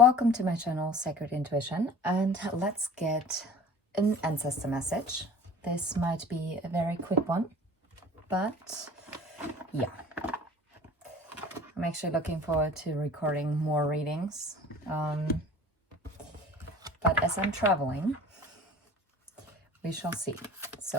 Welcome to my channel, Sacred Intuition, and let's get an ancestor message. This might be a very quick one, but yeah. I'm actually looking forward to recording more readings. But as I'm traveling, we shall see. So,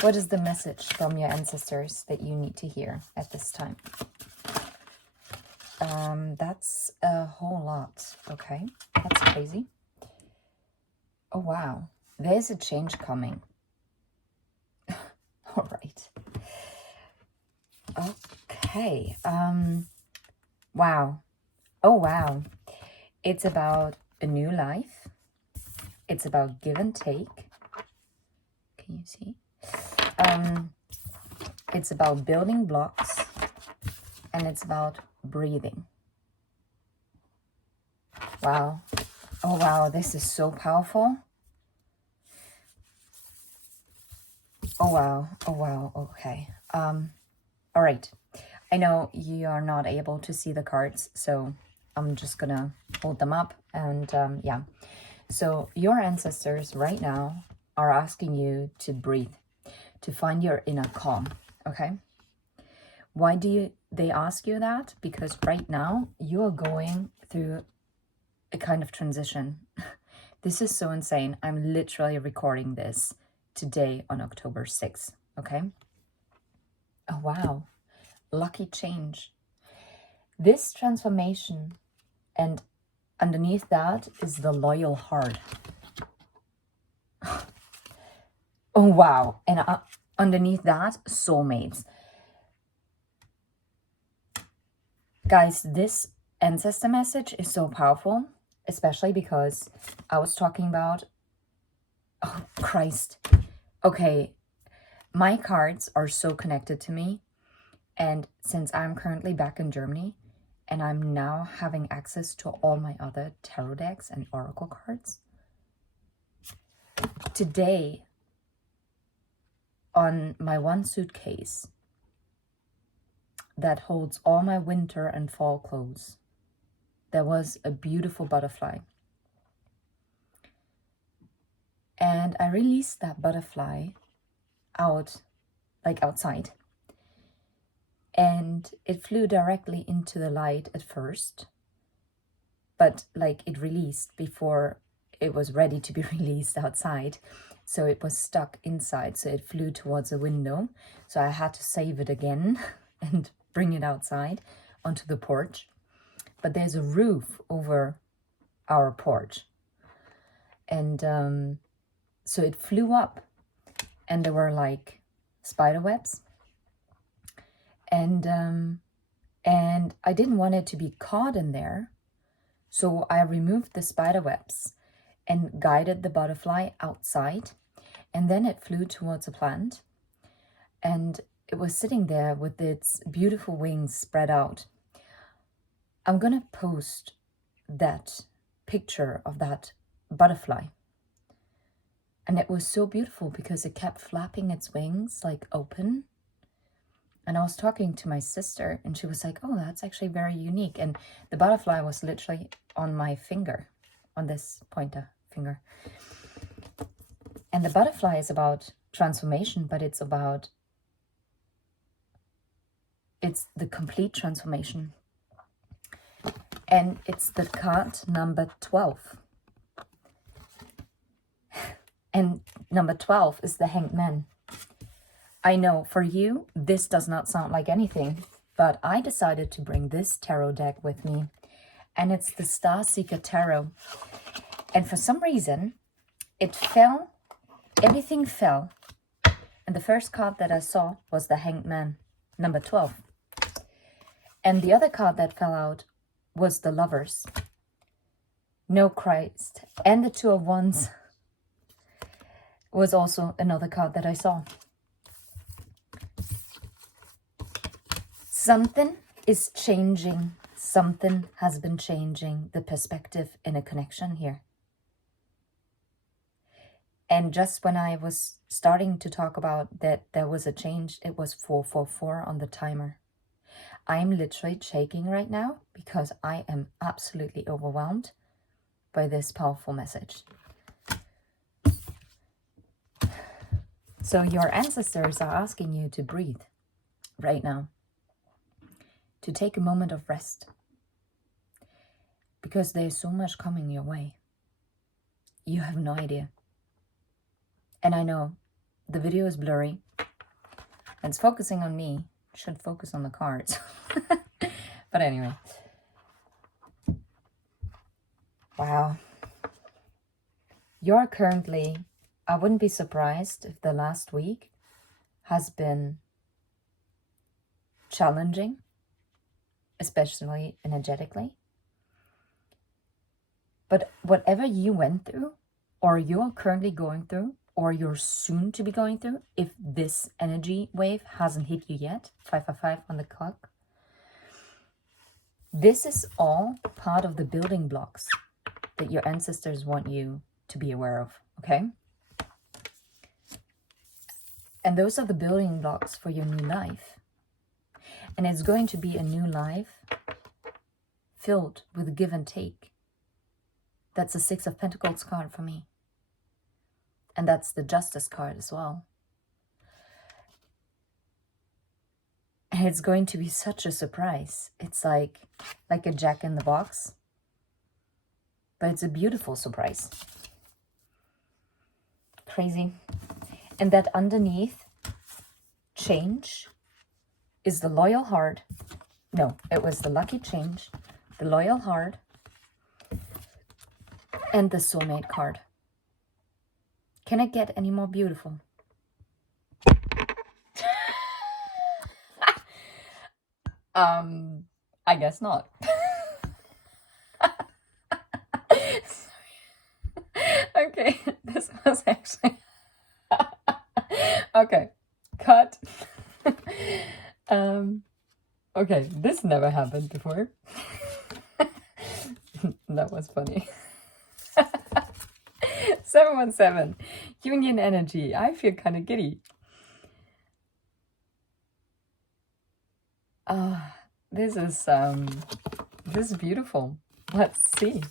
what is the message from your ancestors that you need to hear at this time? That's a whole lot. Okay, that's crazy. Oh, wow. There's a change coming. All right. Okay. Wow. Oh, wow. It's about a new life. It's about give and take. Can you see? It's about building blocks. And it's about breathing. Wow. Oh, wow. This is so powerful. Oh, wow. Oh, wow. Okay. All right. I know you are not able to see the cards, so I'm just gonna hold them up. And yeah. So your ancestors right now are asking you to breathe, to find your inner calm. Okay. Why do they ask you that? Because right now you are going through a kind of transition. This is so insane. I'm literally recording this today on October 6th. Okay. Oh, wow. Lucky change. This transformation, and underneath that is the loyal heart. Oh, wow. And underneath that, soulmates. Guys, this ancestor message is so powerful, especially because I was talking about, oh, Christ. Okay, my cards are so connected to me. And since I'm currently back in Germany and I'm now having access to all my other tarot decks and oracle cards, today on my one suitcase that holds all my winter and fall clothes, there was a beautiful butterfly. And I released that butterfly out, like outside. And it flew directly into the light at first. But like it released before it was ready to be released outside. So it was stuck inside. So it flew towards a window. So I had to save it again and bring it outside onto the porch. But there's a roof over our porch. And so it flew up. And there were like spider webs. And I didn't want it to be caught in there. So I removed the spider webs and guided the butterfly outside. And then it flew towards a plant. And it was sitting there with its beautiful wings spread out. I'm going to post that picture of that butterfly. And it was so beautiful because it kept flapping its wings like open. And I was talking to my sister and she was like, oh, that's actually very unique. And the butterfly was literally on my finger, on this pointer finger. And the butterfly is about transformation, but it's the complete transformation. And it's the card number 12. And number 12 is the Hanged Man. I know for you, this does not sound like anything, but I decided to bring this tarot deck with me. And it's the Star Seeker Tarot. And for some reason, it fell, everything fell. And the first card that I saw was the Hanged Man, number 12. And the other card that fell out was the Lovers. No Christ. And the Two of Wands was also another card that I saw. Something is changing. Something has been changing the perspective in a connection here. And just when I was starting to talk about that there was a change, it was 444 on the timer. I'm literally shaking right now because I am absolutely overwhelmed by this powerful message. So your ancestors are asking you to breathe right now, to take a moment of rest, because there's so much coming your way. You have no idea. And I know the video is blurry and it's focusing on me. It should focus on the cards. But anyway. Wow. You're currently, I wouldn't be surprised if the last week has been challenging, especially energetically. But whatever you went through, or you're currently going through, or you're soon to be going through, if this energy wave hasn't hit you yet, 555 on the clock, this is all part of the building blocks that your ancestors want you to be aware of, okay? And those are the building blocks for your new life. And it's going to be a new life filled with give and take. That's the Six of Pentacles card for me. And that's the Justice card as well. And it's going to be such a surprise. It's like a Jack in the Box. But it's a beautiful surprise. Crazy. And that underneath change is the Loyal Heart. No, it was the Lucky Change, the Loyal Heart, and the Soulmate card. Can it get any more beautiful? I guess not. Okay, this was actually... Okay, cut. Okay, this never happened before. That was funny. 717, Union Energy. I feel kind of giddy. This is beautiful. Let's see.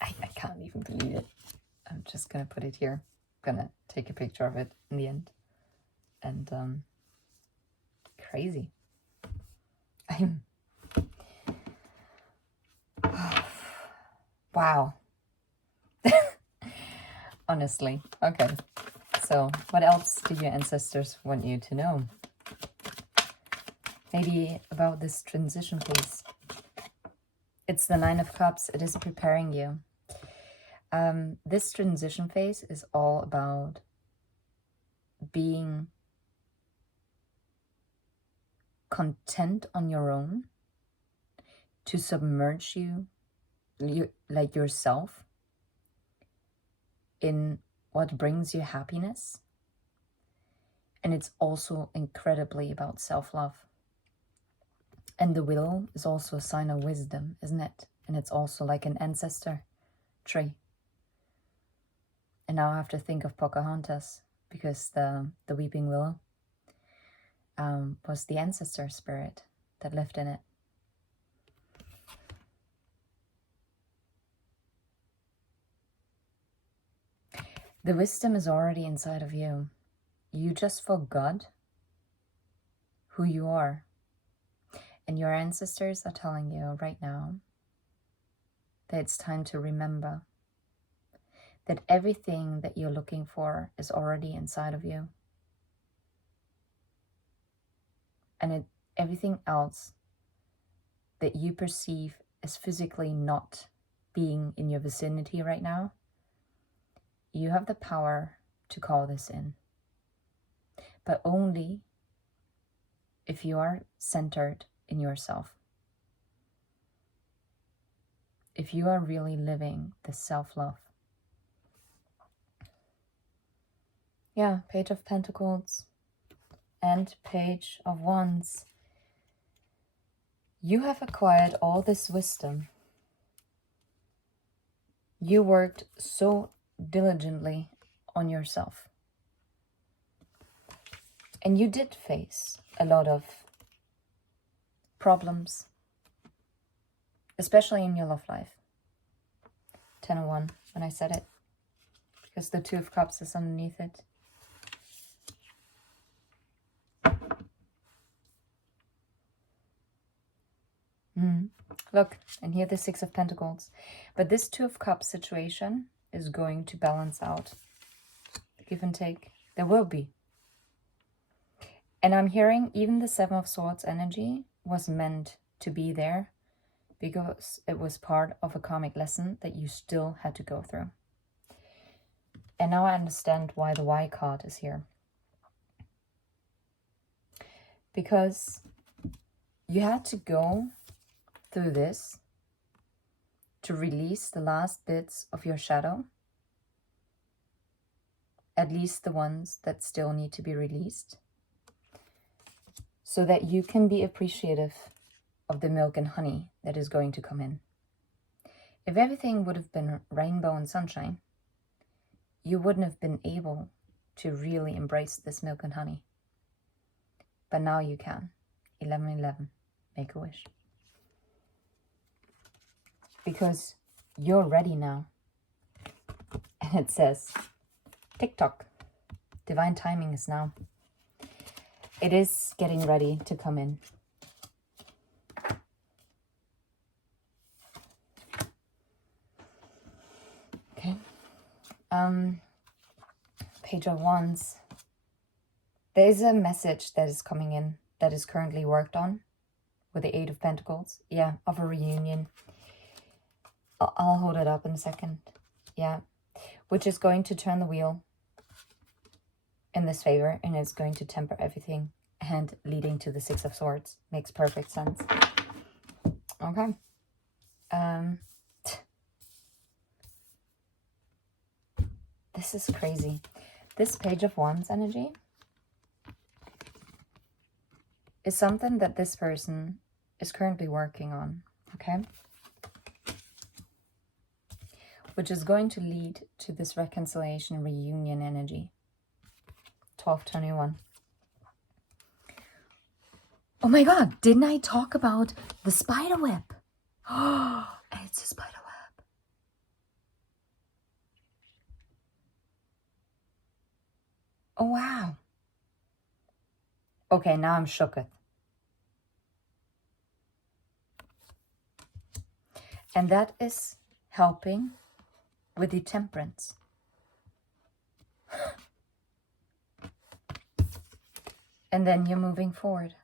I can't even believe it. I'm just gonna put it here. I'm gonna take a picture of it in the end. And crazy. Wow. Honestly. Okay. So what else do your ancestors want you to know? Maybe about this transition phase. It's the Nine of Cups. It is preparing you. This transition phase is all about being content on your own, to submerge you like yourself in what brings you happiness. And it's also incredibly about self-love. And the willow is also a sign of wisdom, isn't it? And it's also like an ancestor tree. And now I have to think of Pocahontas, because the weeping willow was the ancestor spirit that lived in it. The wisdom is already inside of you. You just forgot who you are. And your ancestors are telling you right now that it's time to remember that everything that you're looking for is already inside of you. And everything else that you perceive as physically not being in your vicinity right now, you have the power to call this in. But only if you are centered in yourself. If you are really living the self-love. Yeah, Page of Pentacles and Page of Wands. You have acquired all this wisdom. You worked so diligently on yourself. And you did face a lot of problems, especially in your love life. 10:01 when I said it, because the Two of Cups is underneath it. Look, and here the Six of Pentacles. But this Two of Cups situation is going to balance out. Give and take. There will be. And I'm hearing even the Seven of Swords energy was meant to be there because it was part of a karmic lesson that you still had to go through. And now I understand why the Y card is here. Because you had to go through this to release the last bits of your shadow, at least the ones that still need to be released, so that you can be appreciative of the milk and honey that is going to come in. If everything would have been rainbow and sunshine, you wouldn't have been able to really embrace this milk and honey. But now you can. 11:11, make a wish. Because you're ready now. And it says, TikTok, divine timing is now. It is getting ready to come in. Okay. Page of Wands. There is a message that is coming in that is currently worked on with the Eight of Pentacles. Yeah, of a reunion. I'll hold it up in a second. Yeah. Which is going to turn the wheel in this favor, and it's going to temper everything, and leading to the Six of Swords. Makes perfect sense. Okay. This is crazy. This Page of Wands energy is something that this person is currently working on, okay? Which is going to lead to this reconciliation, reunion energy. 12:21. Oh my God, didn't I talk about the spider web? Oh, it's a spider web. Oh, wow. Okay, now I'm shooketh. And that is helping with the temperance. And then you're moving forward.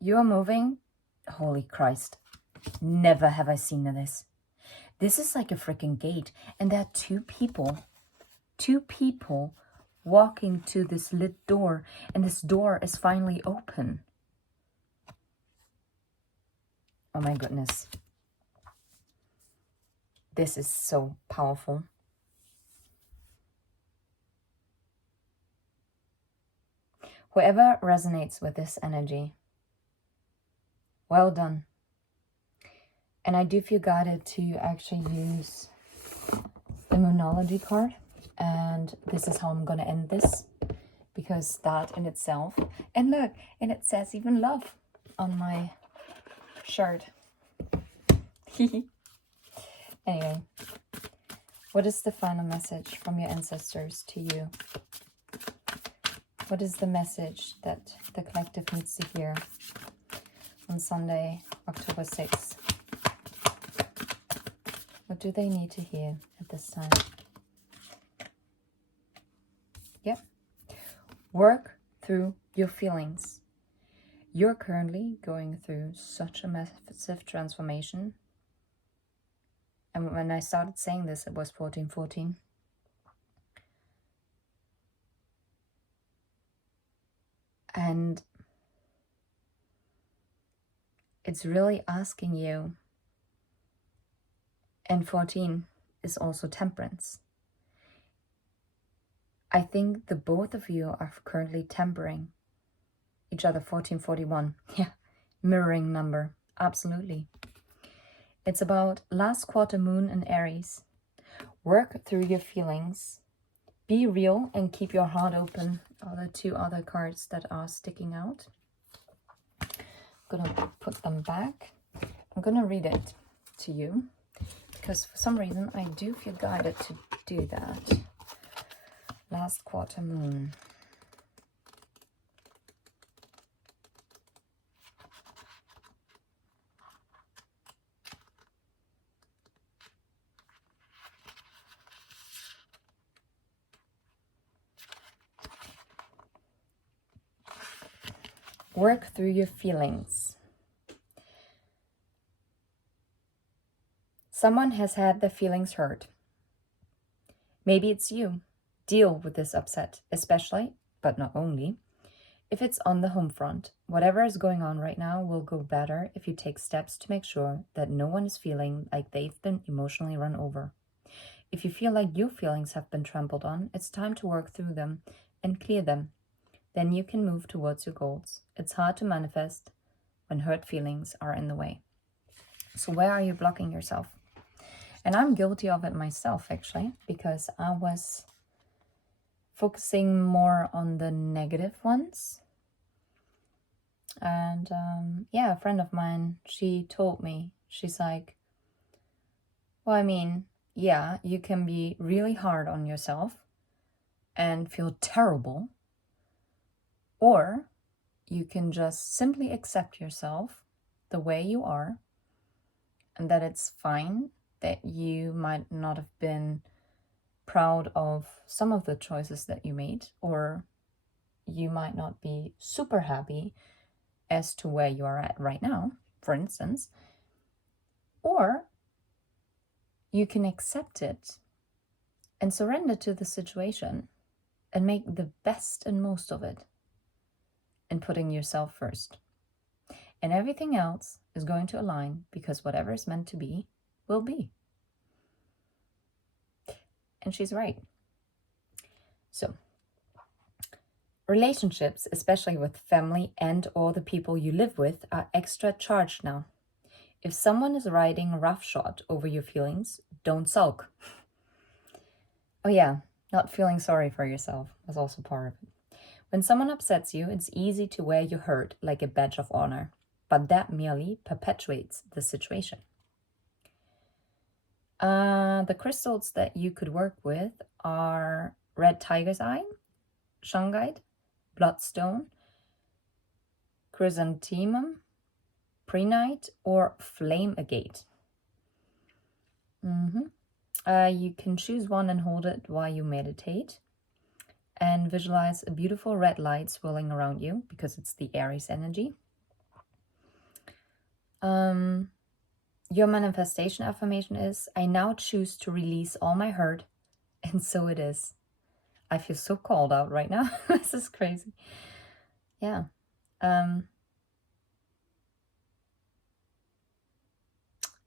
You are moving. Holy Christ. Never have I seen this. This is like a freaking gate. And there are two people walking to this lit door. And this door is finally open. Oh my goodness. This is so powerful. Whoever resonates with this energy, well done. And I do feel guided to actually use the Moonology card. And this is how I'm going to end this. Because that in itself, and look, and it says even love on my shirt. Anyway, what is the final message from your ancestors to you? What is the message that the collective needs to hear on Sunday, October 6th? What do they need to hear at this time? Yep. Work through your feelings. You're currently going through such a massive transformation. And when I started saying this, it was 1414. And it's really asking you, and 14 is also temperance. I think the both of you are currently tempering each other. 1441. Yeah, mirroring number. Absolutely. It's about last quarter moon in Aries. Work through your feelings. Be real and keep your heart open. Are the two other cards that are sticking out. gonna put them back. I'm gonna read it to you because for some reason I do feel guided to do that. Last quarter moon. Work through your feelings. Someone has had their feelings hurt. Maybe it's you. Deal with this upset, especially, but not only, if it's on the home front. Whatever is going on right now will go better if you take steps to make sure that no one is feeling like they've been emotionally run over. If you feel like your feelings have been trampled on, it's time to work through them and clear them. Then you can move towards your goals. It's hard to manifest when hurt feelings are in the way. So where are you blocking yourself? And I'm guilty of it myself, actually, because I was focusing more on the negative ones. And yeah, a friend of mine, she told me, she's like, well, I mean, yeah, you can be really hard on yourself and feel terrible, or you can just simply accept yourself the way you are, and that it's fine that you might not have been proud of some of the choices that you made, or you might not be super happy as to where you are at right now, for instance, or you can accept it and surrender to the situation and make the best and most of it, and putting yourself first. And everything else is going to align, because whatever is meant to be will be. And she's right. So, relationships, especially with family and or the people you live with, are extra charged now. If someone is riding roughshod over your feelings, don't sulk. Oh yeah, not feeling sorry for yourself was also part of it. When someone upsets you, it's easy to wear your hurt like a badge of honor, but that merely perpetuates the situation. The crystals that you could work with are red tiger's eye, shungite, bloodstone, chrysanthemum, prehnite, or flame agate. You can choose one and hold it while you meditate and visualize a beautiful red light swirling around you, because it's the Aries energy. Your manifestation affirmation is, I now choose to release all my hurt, and so it is. I feel so called out right now. This is crazy. Yeah.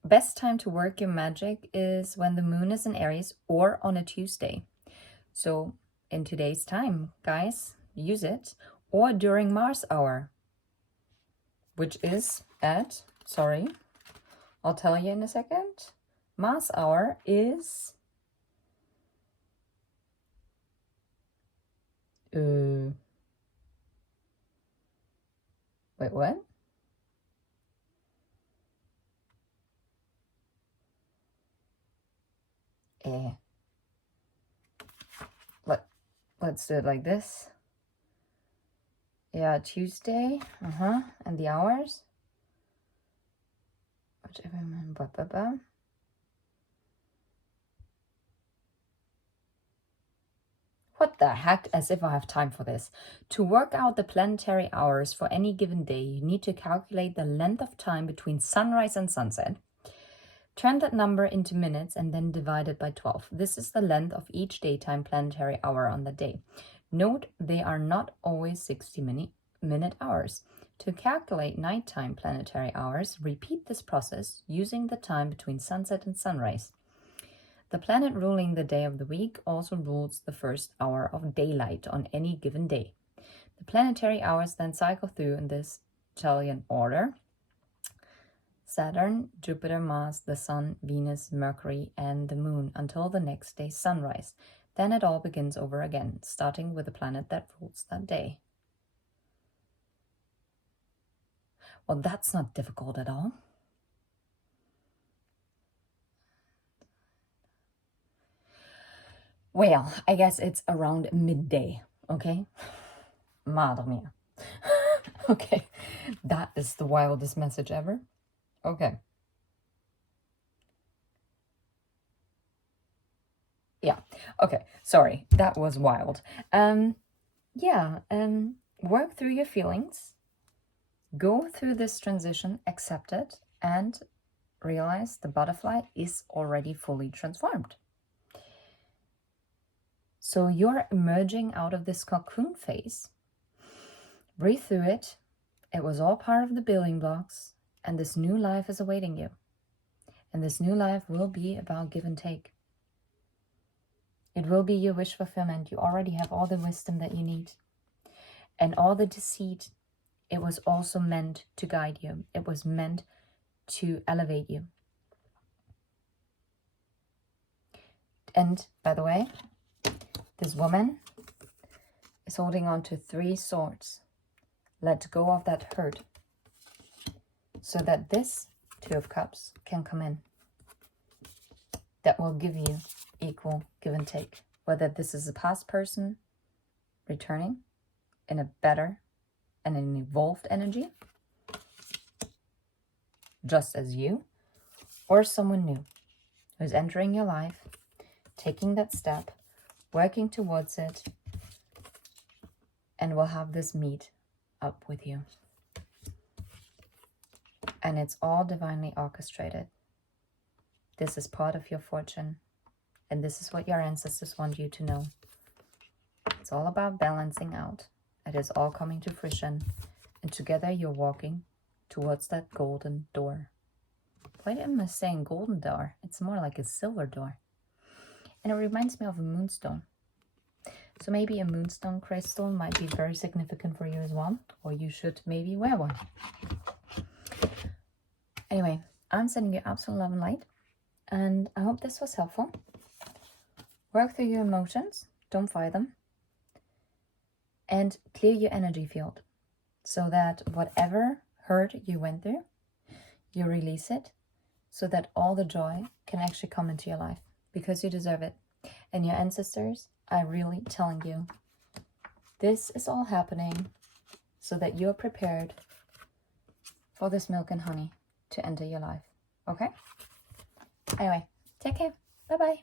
Best time to work your magic is when the moon is in Aries or on a Tuesday. So in today's time, guys, use it, or during Mars hour, which is at, sorry, I'll tell you in a second. Mars hour is wait, what? Let's do it like this. Yeah, Tuesday. And the hours. Whichever one. What the heck? As if I have time for this. To work out the planetary hours for any given day, you need to calculate the length of time between sunrise and sunset. Turn that number into minutes and then divide it by 12. This is the length of each daytime planetary hour on the day. Note, they are not always 60-minute hours. To calculate nighttime planetary hours, repeat this process using the time between sunset and sunrise. The planet ruling the day of the week also rules the first hour of daylight on any given day. The planetary hours then cycle through in this Italian order: Saturn, Jupiter, Mars, the Sun, Venus, Mercury, and the Moon until the next day's sunrise. Then it all begins over again, starting with the planet that rules that day. Well, that's not difficult at all. Well, I guess it's around midday, okay? Madre mia. Okay, that is the wildest message ever. Okay. Yeah, okay, sorry, that was wild. Yeah, work through your feelings, go through this transition, accept it, and realize the butterfly is already fully transformed. So you're emerging out of this cocoon phase. Breathe through it. It was all part of the building blocks, and this new life is awaiting you. And this new life will be about give and take. It will be your wish fulfillment. You already have all the wisdom that you need. And all the deceit, it was also meant to guide you. It was meant to elevate you. And by the way, this woman is holding on to 3 swords. Let go of that hurt so that this 2 of Cups can come in. That will give you equal give and take. Whether this is a past person returning in a better and an evolved energy, just as you, or someone new who's entering your life, taking that step, working towards it, and will have this meet up with you. And it's all divinely orchestrated. This is part of your fortune, and this is what your ancestors want you to know. It's all about balancing out. It is all coming to fruition, and together you're walking towards that golden door. Why am I saying golden door? It's more like a silver door. And it reminds me of a moonstone. So maybe a moonstone crystal might be very significant for you as well, or you should maybe wear one. Anyway, I'm sending you absolute love and light, and I hope this was helpful. Work through your emotions, don't fight them, and clear your energy field so that whatever hurt you went through, you release it so that all the joy can actually come into your life, because you deserve it. And your ancestors are really telling you this is all happening so that you're prepared for this milk and honey to enter your life. Okay? Anyway, take care. Bye-bye.